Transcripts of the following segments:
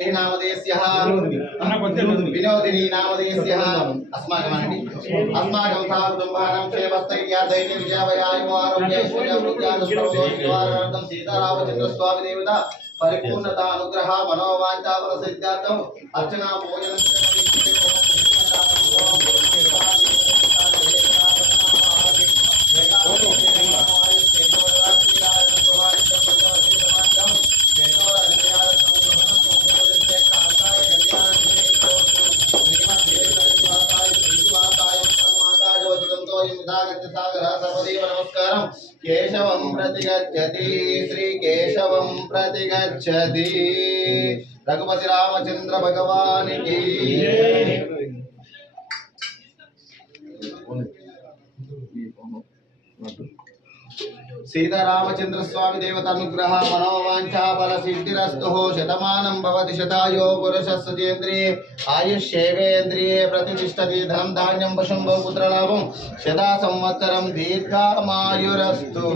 रेड्डी नामधेयस्यः विनोदिनी नामधेयस्यः अस्माकं सा कुटुम्बानां क्षेमस्थैर्या धैर्य विजयावयायुः आरोग्यैश्वर्यवृद्ध्यानुस्मरणोद्वारार्थं सीतारामचन्द्रस्वामी देवता परिपूर्णता अनुग्रह मनोवाञ्छाफलसिद्ध्यार्थम् अर्चना पूजनं नमस्कारं केशवं प्रतिगच्छति श्री केशवं प्रतिगच्छति रघुपति रामचंद्र भगवान की सीतारामचंद्र स्वामी देवतानुग्रह मनोवांछा फल सिद्धिरस्तु शतमानं भवति शतायो पुरुषस्येन्द्रिये आयुष्येवेन्द्रिये प्रतिष्ठति धनं धान्यं पशुं बहुपुत्रलाभं शता संवत्सरं दीर्घमायुरस्तु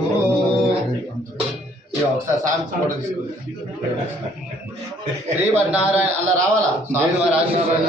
శ్రీవన్నారాయణ అలా రావాలా స్వామివారి ఆశీర్వాదం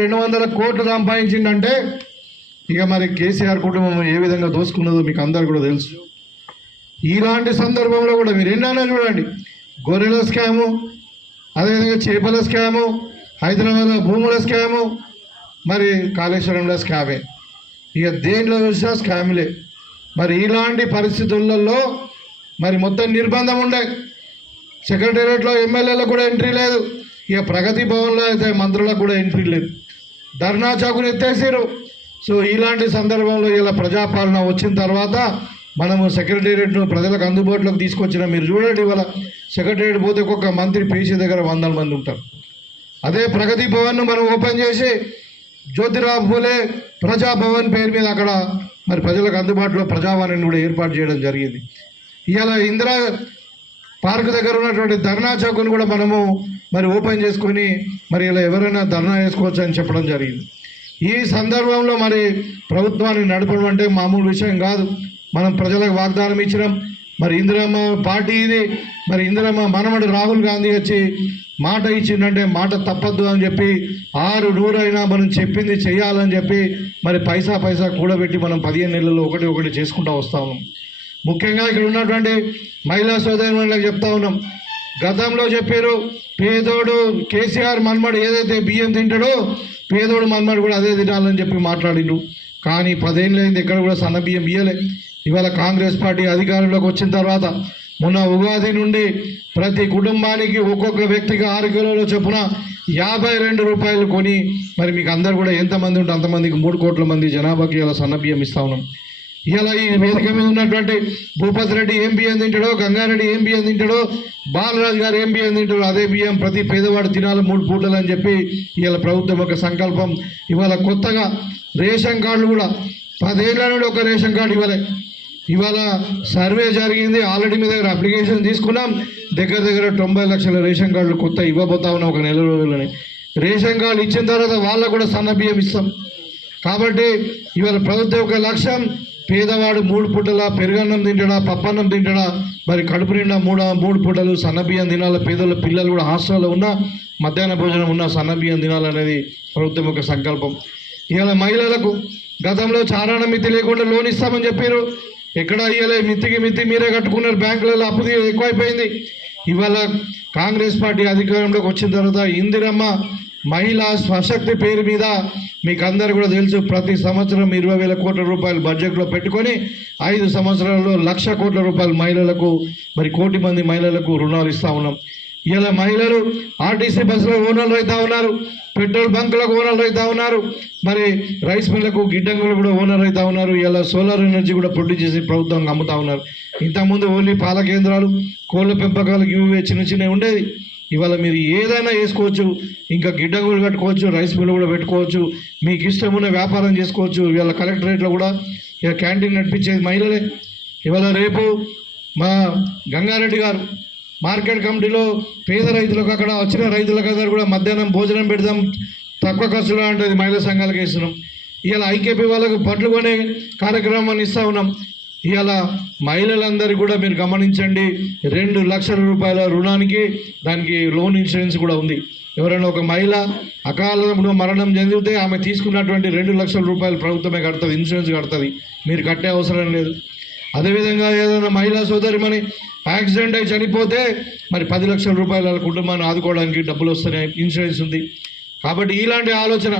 200 కోట్లు సంపాదించిందంటే ఇక మరి కేసీఆర్ కుటుంబం ఏ విధంగా దోసుకున్నదో మీకు అందరు కూడా తెలుసు. ఇలాంటి సందర్భంలో కూడా మీరు ఎన్నైనా చూడండి, గొర్రెల స్కాము, అదేవిధంగా చేపల స్కాము, హైదరాబాద్లో భూముల స్కాము, మరి కాళేశ్వరంలో స్కామే, ఇక దేంట్లో చూసినా స్కాములే. మరి ఇలాంటి పరిస్థితులలో మరి మొత్తం నిర్బంధం ఉండే, సెక్రటేరియట్లో ఎమ్మెల్యేలకు కూడా ఎంట్రీ లేదు, ఇక ప్రగతి భవన్లో అయితే మంత్రులకు కూడా ఎంట్రీ లేదు, ధర్నా చౌకుని ఎత్తేసారు. సో ఇలాంటి సందర్భంలో ఇలా ప్రజాపాలన వచ్చిన తర్వాత మనము సెక్రటేరియట్ను ప్రజలకు అందుబాటులోకి తీసుకొచ్చిన మీరు చూడండి, ఇవాళ సెక్రటేరియట్ పోతే ఒక్కొక్క మంత్రి పేషీ దగ్గర 100 మంది ఉంటారు. అదే ప్రగతి భవన్ను మనం ఓపెన్ చేసి జ్యోతిరావు ఫూలే ప్రజాభవన్ పేరు మీద అక్కడ మరి ప్రజలకు అందుబాటులో ప్రజావాణిని కూడా ఏర్పాటు చేయడం జరిగింది. ఇవాళ ఇందిరా పార్క్ దగ్గర ఉన్నటువంటి ధర్నా చౌక్ను కూడా మనము మరి ఓపెన్ చేసుకొని మరి ఇలా ఎవరైనా ధర్నా చేసుకోవచ్చు అని చెప్పడం జరిగింది. ఈ సందర్భంలో మరి ప్రభుత్వాన్ని నడపడం అంటే మామూలు విషయం కాదు. మనం ప్రజలకు వాగ్దానం ఇచ్చినాం. మరి ఇందిరమ్మ పార్టీ ఇది, మరి ఇందిరమ్మ మనవడు రాహుల్ గాంధీ వచ్చి మాట ఇచ్చిందంటే మాట తప్పద్దు అని చెప్పి 6 అయినా మనం చెప్పింది చేయాలని చెప్పి మరి పైసా కూడబెట్టి మనం 15 నెలల్లో ఒకటి చేసుకుంటూ వస్తూ ఉన్నాం. ముఖ్యంగా ఇక్కడ ఉన్నటువంటి మహిళా సోదరులకు చెప్తా ఉన్నాం, గతంలో చెప్పారు పేదోడు కేసీఆర్ మన్మడు ఏదైతే బియ్యం తింటాడో పేదోడు మన్మడు కూడా అదే తినాలని చెప్పి మాట్లాడిండు. కానీ 10 ఏళ్ళైంది ఎక్కడ కూడా సన్న బియ్యం ఇయ్యలే. ఇవాళ కాంగ్రెస్ పార్టీ అధికారంలోకి వచ్చిన తర్వాత మొన్న ఉగాది నుండి ప్రతి కుటుంబానికి ఒక్కొక్క వ్యక్తికి 6 కిలోల చొప్పున 52 రూపాయలు కొని మరి మీకు అందరు కూడా ఎంతమంది ఉంటే అంతమందికి 3 కోట్ల మంది జనాభాకి ఇలా సన్న బియ్యం ఇస్తా ఉన్నాం. ఇలా ఈ వేదిక మీద ఉన్నటువంటి భూపతి రెడ్డి ఏం బియ్యం తింటాడో, గంగారెడ్డి ఏం బియ్యం తింటాడో, బాలరాజు గారు ఏం బియ్యం తింటాడో అదే బియ్యం ప్రతి పేదవాడు తినాలి 3 పూటలు అని చెప్పి ఇవాళ ప్రభుత్వం ఒక సంకల్పం. ఇవాళ కొత్తగా రేషన్ కార్డులు కూడా 10 ఏళ్ళ నుండి ఒక రేషన్ కార్డు ఇవ్వలే. ఇవాళ సర్వే జరిగింది, ఆల్రెడీ మీ దగ్గర అప్లికేషన్ తీసుకున్నాం. దగ్గర 90 లక్షల రేషన్ కార్డులు కొత్త ఇవ్వబోతా ఉన్నాం ఒక నెల రోజుల్లోనే. రేషన్ కార్డు ఇచ్చిన తర్వాత వాళ్ళకు కూడా సన్న బియ్యం ఇస్తాం. కాబట్టి ఇవాళ ప్రభుత్వం యొక్క లక్ష్యం పేదవాడు 3 పూటల పెరుగన్నం తింటాడా, పప్పన్నం తింటాడా, మరి కడుపు నిండా 3 పూటలు సన్నబియ్యం తినాలి. పేదల పిల్లలు కూడా హాస్టల్లో ఉన్న మధ్యాహ్న భోజనం ఉన్న సన్నబియ్యం తినాలనేది ప్రభుత్వం యొక్క సంకల్పం. ఇవాళ మహిళలకు గతంలో చారాణ మితి లేకుండా లోన్ ఇస్తామని చెప్పారు. ఎక్కడ ఇవ్వలే, మిత్తి మీరే కట్టుకున్నారు. బ్యాంకులలో అప్పు ఎక్కువైపోయింది. ఇవాళ కాంగ్రెస్ పార్టీ అధికారంలోకి వచ్చిన తర్వాత ఇందిరమ్మ మహిళా స్వశక్తి పేరు మీద మీకు అందరు కూడా తెలుసు, ప్రతి సంవత్సరం 20,000 కోట్ల రూపాయలు బడ్జెట్లో పెట్టుకొని 5 సంవత్సరాల్లో 1,00,000 కోట్ల రూపాయలు మహిళలకు మరి 1 కోటి మంది మహిళలకు రుణాలు ఇస్తూ ఉన్నాం. ఇలా మహిళలు ఆర్టీసీ బస్సులో ఓనర్లు అవుతా ఉన్నారు, పెట్రోల్ బంకులకు ఓనర్లు అవుతా ఉన్నారు, మరి రైస్ మిల్లకు గిడ్డంగులు కూడా ఓనర్ అవుతా ఉన్నారు. ఇలా సోలార్ ఎనర్జీ కూడా ప్రొడ్యూస్ చేసి ప్రభుత్వం అమ్ముతా ఉన్నారు. ఇంతకుముందు ఓన్లీ పాల కేంద్రాలు, కోళ్ళ పెంపకాలు ఇవి చిన్నవి ఉండేది. ఇవాళ మీరు ఏదైనా వేసుకోవచ్చు, ఇంకా గిడ్డంగులు కట్టుకోవచ్చు, రైస్ మిల్లు కూడా పెట్టుకోవచ్చు, మీకు ఇష్టమున్న వ్యాపారం చేసుకోవచ్చు. ఇవాళ కలెక్టరేట్లో కూడా ఇక క్యాంటీన్ నడిపించేది మహిళలే. ఇవాళ రేపు మా గంగారెడ్డి గారు మార్కెట్ కమిటీలో పేద రైతులకు అక్కడ వచ్చిన రైతులకు అందరూ కూడా మధ్యాహ్నం భోజనం పెడదాం తక్కువ ఖర్చులో అంటే మహిళా సంఘాలకు ఇస్తున్నాం. ఇవాళ ఐకేపీ వాళ్ళకు పట్లు కొనే కార్యక్రమాన్ని ఇస్తూ ఉన్నాం. ఇవాళ మహిళలందరికీ కూడా మీరు గమనించండి, 2 లక్షల రూపాయల రుణానికి దానికి లోన్ ఇన్సూరెన్స్ కూడా ఉంది. ఎవరైనా ఒక మహిళ అకాలంలో మరణం చెందితే ఆమె తీసుకున్నటువంటి 2 లక్షల రూపాయలు ప్రభుత్వమే కడుతుంది, ఇన్సూరెన్స్ కడుతుంది, మీరు కట్టే అవసరం లేదు. అదేవిధంగా ఏదైనా మహిళా సోదరిమని యాక్సిడెంట్ అయి చనిపోతే మరి 10 లక్షల రూపాయల కుటుంబాన్ని ఆదుకోవడానికి డబ్బులు వస్తున్నాయి, ఇన్సూరెన్స్ ఉంది. కాబట్టి ఇలాంటి ఆలోచన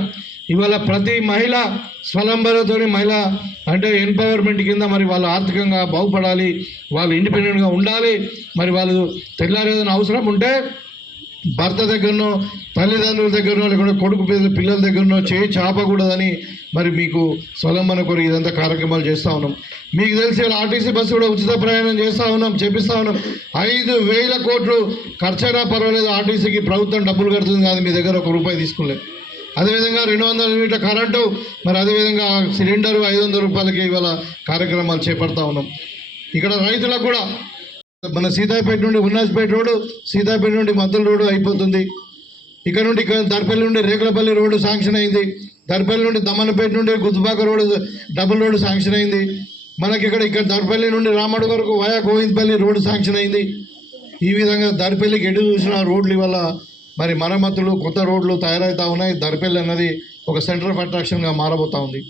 ఇవాళ ప్రతి మహిళ స్వలంబనతో మహిళ అంటే ఎంపవర్మెంట్ కింద మరి వాళ్ళు ఆర్థికంగా బాగుపడాలి, వాళ్ళు ఇండిపెండెంట్గా ఉండాలి. మరి వాళ్ళు తెల్లారేదైనా అవసరం ఉంటే భర్త దగ్గరనో, తల్లిదండ్రుల దగ్గరనో, లేకుంటే కొడుకు పిల్లల దగ్గరనో చేయి చాపకూడదని మరి మీకు స్వలంబన కొరకు ఇదంతా కార్యక్రమాలు చేస్తూ ఉన్నాం. మీకు తెలిసి ఆర్టీసీ బస్సు కూడా ఉచిత ప్రయాణం చేస్తూ ఉన్నాం, చేపిస్తూ ఉన్నాం. 5,000 కోట్లు ఖర్చైనా పర్వాలేదు, ఆర్టీసీకి ప్రభుత్వం డబ్బులు కడుతుంది కాదు, మీ దగ్గర 1 రూపాయి తీసుకోలేదు. అదేవిధంగా 200 యూనిట్ల కరెంటు, మరి అదేవిధంగా సిలిండరు 500 రూపాయలకి ఇవాళ కార్యక్రమాలు చేపడతా ఉన్నాం. ఇక్కడ రైతులకు కూడా మన సీతాపేట నుండి ఉన్నాజ్పేట రోడ్డు, సీతాపేట నుండి మద్దల రోడ్డు అయిపోతుంది. ఇక్కడ నుండి దర్పల్లి నుండి రేకులపల్లి రోడ్డు శాంక్షన్ అయింది. దర్పల్లి నుండి దమ్మనపేట నుండి గుత్తుపాక రోడ్డు డబుల్ రోడ్డు శాంక్షన్ అయింది. మనకి ఇక్కడ దర్పల్లి నుండి రామడు వరకు వయా గోవిందపల్లి రోడ్డు శాంక్షన్ అయింది. ఈ విధంగా దర్పల్లికి ఎటు చూసిన రోడ్లు ఇవాళ మరి మరమ్మతులు కొత్త రోడ్లు తయారవుతూ ఉన్నాయి. దర్పల్లి అన్నది ఒక సెంటర్ ఆఫ్ అట్రాక్షన్గా మారబోతూ ఉంది.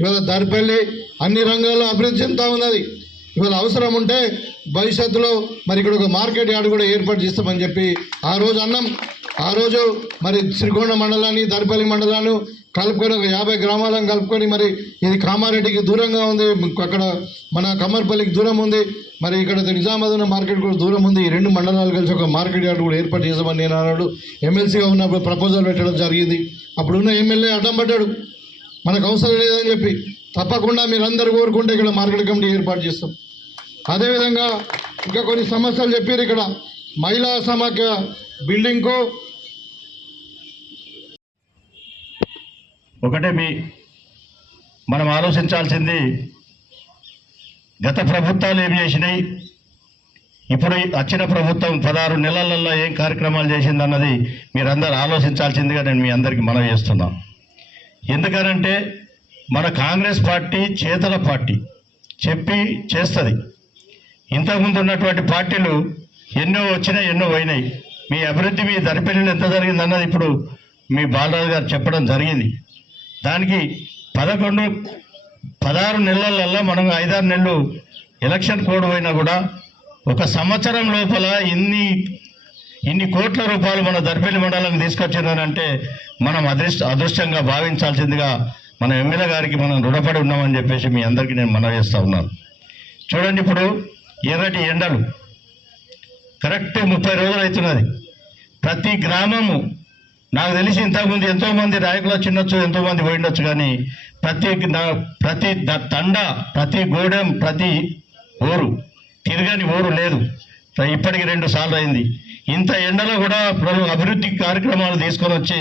ఇవాళ దర్పల్లి అన్ని రంగాల్లో అభివృద్ధి చెందుతూ ఉన్నది. ఇవాళ అవసరం ఉంటే భవిష్యత్తులో మరి ఇక్కడ ఒక మార్కెట్ యార్డ్ కూడా ఏర్పాటు చేస్తామని చెప్పి ఆ రోజు అన్నం. ఆ రోజు మరి శ్రీకొండ మండలాన్ని దర్పల్లి మండలాన్ని కలుపుకొని ఒక 50 గ్రామాలను కలుపుకొని మరి ఇది కామారెడ్డికి దూరంగా ఉంది, అక్కడ మన కమ్మర్పల్లికి దూరం ఉంది, మరి ఇక్కడ నిజామాబాద్ మార్కెట్ కూడా దూరం ఉంది. ఈ 2 మండలాలు కలిసి ఒక మార్కెట్ యార్డ్ కూడా ఏర్పాటు చేసామని నేను అన్నాడు. ఎమ్మెల్సీగా ఉన్నప్పుడు ప్రపోజల్ పెట్టడం జరిగింది. అప్పుడున్న ఎమ్మెల్యే అడ్డం పడ్డాడు, మనకు అవసరం లేదని చెప్పి. తప్పకుండా మీరందరూ కోరుకుంటే ఇక్కడ మార్కెట్ కమిటీ ఏర్పాటు చేస్తాం. అదేవిధంగా ఇంకా కొన్ని సమస్యలు చెప్పారు. ఇక్కడ మహిళా సమాఖ్య బిల్డింగ్కు ఒకటే మనం ఆలోచించాల్సింది గత ప్రభుత్వాలు ఏం చేసినాయి, ఇప్పుడు వచ్చిన ప్రభుత్వం 16 నెలలలో ఏం కార్యక్రమాలు చేసిందన్నది మీరందరూ ఆలోచించాల్సిందిగా నేను మీ అందరికీ మనవి చేస్తున్నాను. ఎందుకనంటే మన కాంగ్రెస్ పార్టీ చేతల పార్టీ, చెప్పి చేస్తుంది. ఇంతకుముందు ఉన్నటువంటి పార్టీలు ఎన్నో వచ్చినాయి, ఎన్నో పోయినాయి. మీ అభివృద్ధి మీ దరిపల్లిలో ఎంత జరిగింది అన్నది ఇప్పుడు మీ బాలరాజు గారు చెప్పడం జరిగింది. దానికి 16 నెలలలో మనం 5-6 నెలలు ఎలక్షన్ కోడ్ పోయినా కూడా 1 సంవత్సరం లోపల ఇన్ని కోట్ల రూపాయలు మన దర్పల్లి మండలం తీసుకొచ్చిందనంటే మనం అదృష్టంగా భావించాల్సిందిగా మన ఎమ్మెల్యే గారికి మనం రుణపడి ఉన్నామని చెప్పేసి మీ అందరికీ నేను మనవి చేస్తూ ఉన్నాను. చూడండి, ఇప్పుడు ఎర్రటి ఎండలు కరెక్ట్ 30 రోజులు అవుతున్నది. ప్రతి గ్రామము నాకు తెలిసి ఇంతకుముందు ఎంతోమంది నాయకులు వచ్చిండొచ్చు, ఎంతోమంది పోయిండొచ్చు, కానీ ప్రతి తండ, ప్రతి గూడెం, ప్రతి ఊరు తిరగని ఊరు లేదు. ఇప్పటికి 2 సార్లు అయింది. ఇంత ఎండలో కూడా అభివృద్ధి కార్యక్రమాలు తీసుకొని వచ్చి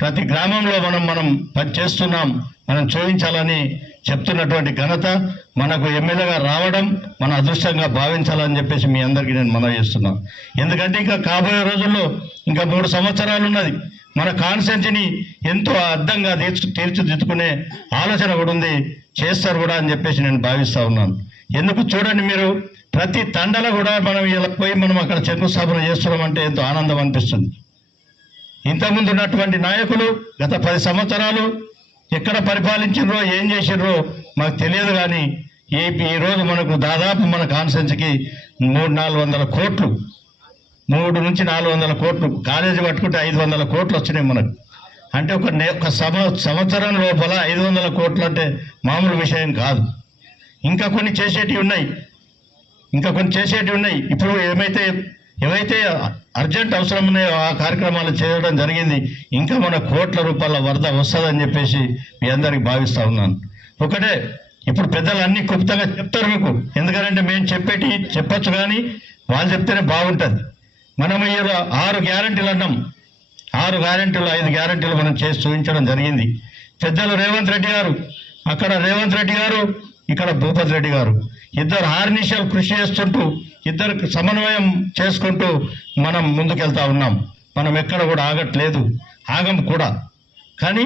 ప్రతి గ్రామంలో మనం చేస్తున్నాం, మనం చూపించాలని చెప్తున్నటువంటి ఘనత మనకు ఎమ్మెల్యేగా రావడం మన అదృష్టంగా భావించాలని చెప్పేసి మీ అందరికీ నేను మనవి చేస్తున్నాను. ఎందుకంటే ఇంకా కాబోయే రోజుల్లో ఇంకా 3 సంవత్సరాలు ఉన్నది. మన కాన్స్టిట్యూన్సీని ఎంతో అద్దంగా తీర్చిదిద్దుకునే ఆలోచన కూడా ఉంది, చేస్తారు కూడా అని చెప్పేసి నేను భావిస్తూ ఉన్నాను. ఎందుకు చూడండి, మీరు ప్రతి తండలో కూడా మనం ఇలా పోయి మనం అక్కడ శంకుస్థాపన చేస్తున్నామంటే ఎంతో ఆనందం అనిపిస్తుంది. ఇంతకుముందు ఉన్నటువంటి నాయకులు గత 10 సంవత్సరాలు ఎక్కడ పరిపాలించారో ఏం చేసిర్రో మాకు తెలియదు, కానీ ఈరోజు మనకు దాదాపు మన కాన్స్టిట్యూన్సీకి 300-400 కోట్లు, 3 నుంచి 400 కోట్లు, కాలేజీ పట్టుకుంటే 500 కోట్లు వచ్చినాయి మనకు. అంటే ఒక సంవత్సరం లోపల 500 కోట్లు అంటే మామూలు విషయం కాదు. ఇంకా కొన్ని చేసేటివి ఉన్నాయి. ఇప్పుడు ఏవైతే అర్జెంట్ అవసరం ఉన్నాయో ఆ కార్యక్రమాలు చేయడం జరిగింది. ఇంకా మన కోట్ల రూపాయల వరద వస్తుందని చెప్పేసి మీ అందరికి భావిస్తూ ఉన్నాను. ఒకటే, ఇప్పుడు పెద్దలు అన్ని క్లుప్తంగా చెప్తారు మీకు, ఎందుకంటే మేము చెప్పచ్చు, కానీ వాళ్ళు చెప్తేనే బాగుంటుంది. మనం 6 గ్యారెంటీలు అన్నాం. 6 గ్యారెంటీలు 5 గ్యారెంటీలు మనం చేసి చూపించడం జరిగింది. పెద్దలు రేవంత్ రెడ్డి గారు, అక్కడ రేవంత్ రెడ్డి గారు, ఇక్కడ భూపతి రెడ్డి గారు, ఇద్దరు ఆర్నిషాలు కృషి చేస్తుంటూ, ఇద్దరు సమన్వయం చేసుకుంటూ మనం ముందుకెళ్తా ఉన్నాం. మనం ఎక్కడ కూడా ఆగట్లేదు, ఆగం కూడా. కానీ